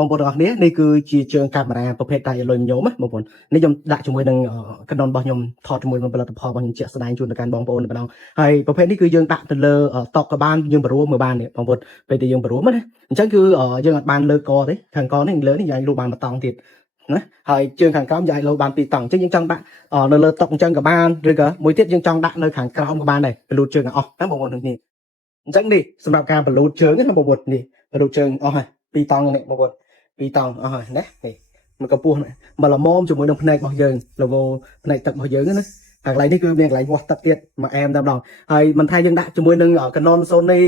បងប្អូនទាំងអស់គ្នានេះគឺជាជើងកាមេរ៉ាប្រភេទដៃលុយញោមណាបងប្អូននេះខ្ញុំដាក់ជាមួយនឹងកណ្ដុនរបស់ខ្ញុំថតជាមួយនឹងផលិតផលរបស់ខ្ញុំជាក់ស្ដែងជូនទៅកាន់បងប្អូនម្ដងហើយប្រភេទនេះគឺយើងដាក់ទៅលើតុក៏បានយើងបរួមើលបាននេះបងប្អូនពេលដែលយើងបរួណាអញ្ចឹងគឺយើងអត់បានលើកទេខាងកនេះលើនេះយើងអាចលូបាន1តង់ទៀតណាហើយជើងខាងក្រោមយើងអាចលោបាន2តង់អញ្ចឹងយើងចង់ដាក់នៅលើតុអញ្ចឹងក៏បានឬក៏មួយទៀតយើងចង់ដាក់នៅខាងក្រោមក៏បានដែរបលូតជើងអស់ណាបងប្អូននេះអញ្ចឹងនេះសម្រាប់ការបលូតជើងណាបងប្អូននេះបលូតជើងអស់ហើយ2តង់នេះបងប្អូន2តង់អស់ហើយណានេះมันកម្ពស់មកល្មមជាមួយនឹងភ្នែករបស់យើងឡូហ្គោភ្នែកទឹករបស់យើងណាហើយកន្លែងនេះគឺមានកន្លែងវាស់ទឹកទៀតមកអែមតែម្ដងហើយមិនថាយើងដាក់ជាមួយនឹង Canon Sony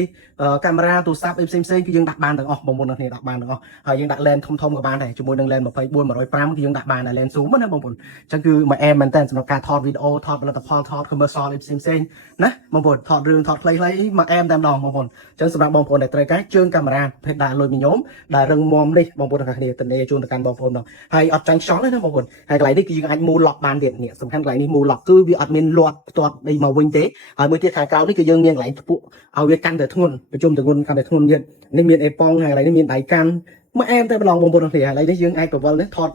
កាមេរ៉ាទូរស័ព្ទអីផ្សេងៗគឺយើងដាក់បានទាំងអស់បងប្អូនទាំងគ្នាដាក់បានទាំងអស់ហើយយើងដាក់ lens ធំៗក៏បានដែរជាមួយនឹង lens 24 105គឺយើងដាក់បានដែរ lens zoom ណាបងប្អូនអញ្ចឹងគឺមកអែមមែនតើសម្រាប់ការថតវីដេអូថតផលិតផលថត commercial អីផ្សេងៗណាបងប្អូនថតរឿងថតខ្លីៗមកអែមតែម្ដងបងប្អូនអញ្ចឹងសម្រាប់បងប្អូនដែលត្រូវការជើងកាមេរ៉ាប្រភេទដាក់លុយញោមដែលរឹងមាំនេះបងប្អូនទាំងគ្នាទៅនេជូនទៅកាន់បងប្អូនហើយអត់ចាញ់ខ្យល់ទេណាបងប្អូនហើយកន្លែងនេះគឺយើងអាចមូលឡុកបានទៀតនេះសំខាន់កន្លែងនេះមូលឡុកគឺវាអត់មានលាត់ផ្ទាត់អីមកវិញទេហើយមួយទៀតខាងក្រៅនេះគឺយើងមានកន្លែងខ្ពស់ឲ្យវាកាន់តែធ្ងន់ប្រជុំទម្ងន់កាន់តែធ្ងន់ទៀតនេះមានអេប៉ុងហើយកន្លែងនេះមានដៃកាន់មកអែមតែម្ដងបងប្អូនទាំងគ្នាហើយកន្លែងនេះយើងអាចប្រវល់នេះថត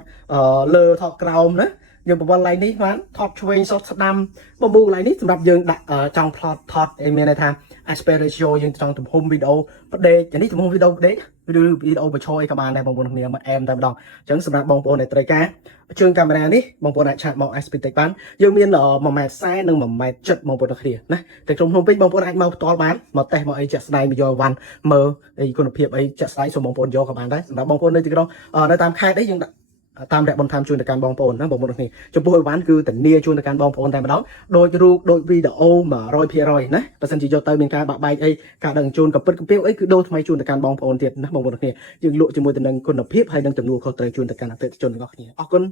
លើថតក្រោមណាយើងប្រវល់កន្លែងនេះបានថតឆ្វេងសុតស្ដាំបំពូកន្លែងនេះសម្រាប់យើងដាក់ចង់ថតអីមានន័យថា aspect ratio យើងចង់ទំហំវីដេអូផ្ដេកនេះទំហំវីដេអូផ្ដេកឬវីដេអូបញ្ឈរអីក៏បានដែរបងប្អូនគ្នាមកអែមតែម្ដងអញ្ចឹងសម្រាប់បងប្អូនដែលត្រូវការជើងកាមេរ៉ានេះបងប្អូនអាចឆាតមក Aspitech បានយើងមាន1.40 និង1.70 បងប្អូនទាំងគ្នាណាតែក្នុងភ្នំពេញបងប្អូនអាចមកផ្ទាល់បានមកតេស្តមកអីចាក់ស្ដែងមកយកវ៉ាន់មើលអីគុណភាពអីចាក់ស្ដែងសូមបងប្អូនយកក៏បានដែរសម្រាប់បងប្អូននៅទីក្រុងនៅតាមខេត្តអីយើងតាមរយៈបន្ថែមជូនទៅកាន់បងប្អូនណាបងប្អូនទាំងគ្នាចំពោះអីវ៉ាន់គឺធានាជូនទៅកាន់បងប្អូនតែម្ដងដូចរូបដូចវីដេអូ 100% ណាបើសិនជាយកទៅមានការបាក់បែកអីការដឹងជូនកំពិតកំពីវអីគឺដូរថ្មីជូនទៅកាន់បងប្អូនទៀតណាបងប្អូនទាំងគ្នាយើងលក់ជាមួយទៅនឹងគុណភាពហើយនឹងចំនួនខុសត្រូវជូនទៅកាន់អតិថិជនទាំងអស់គ្នាអរគុណ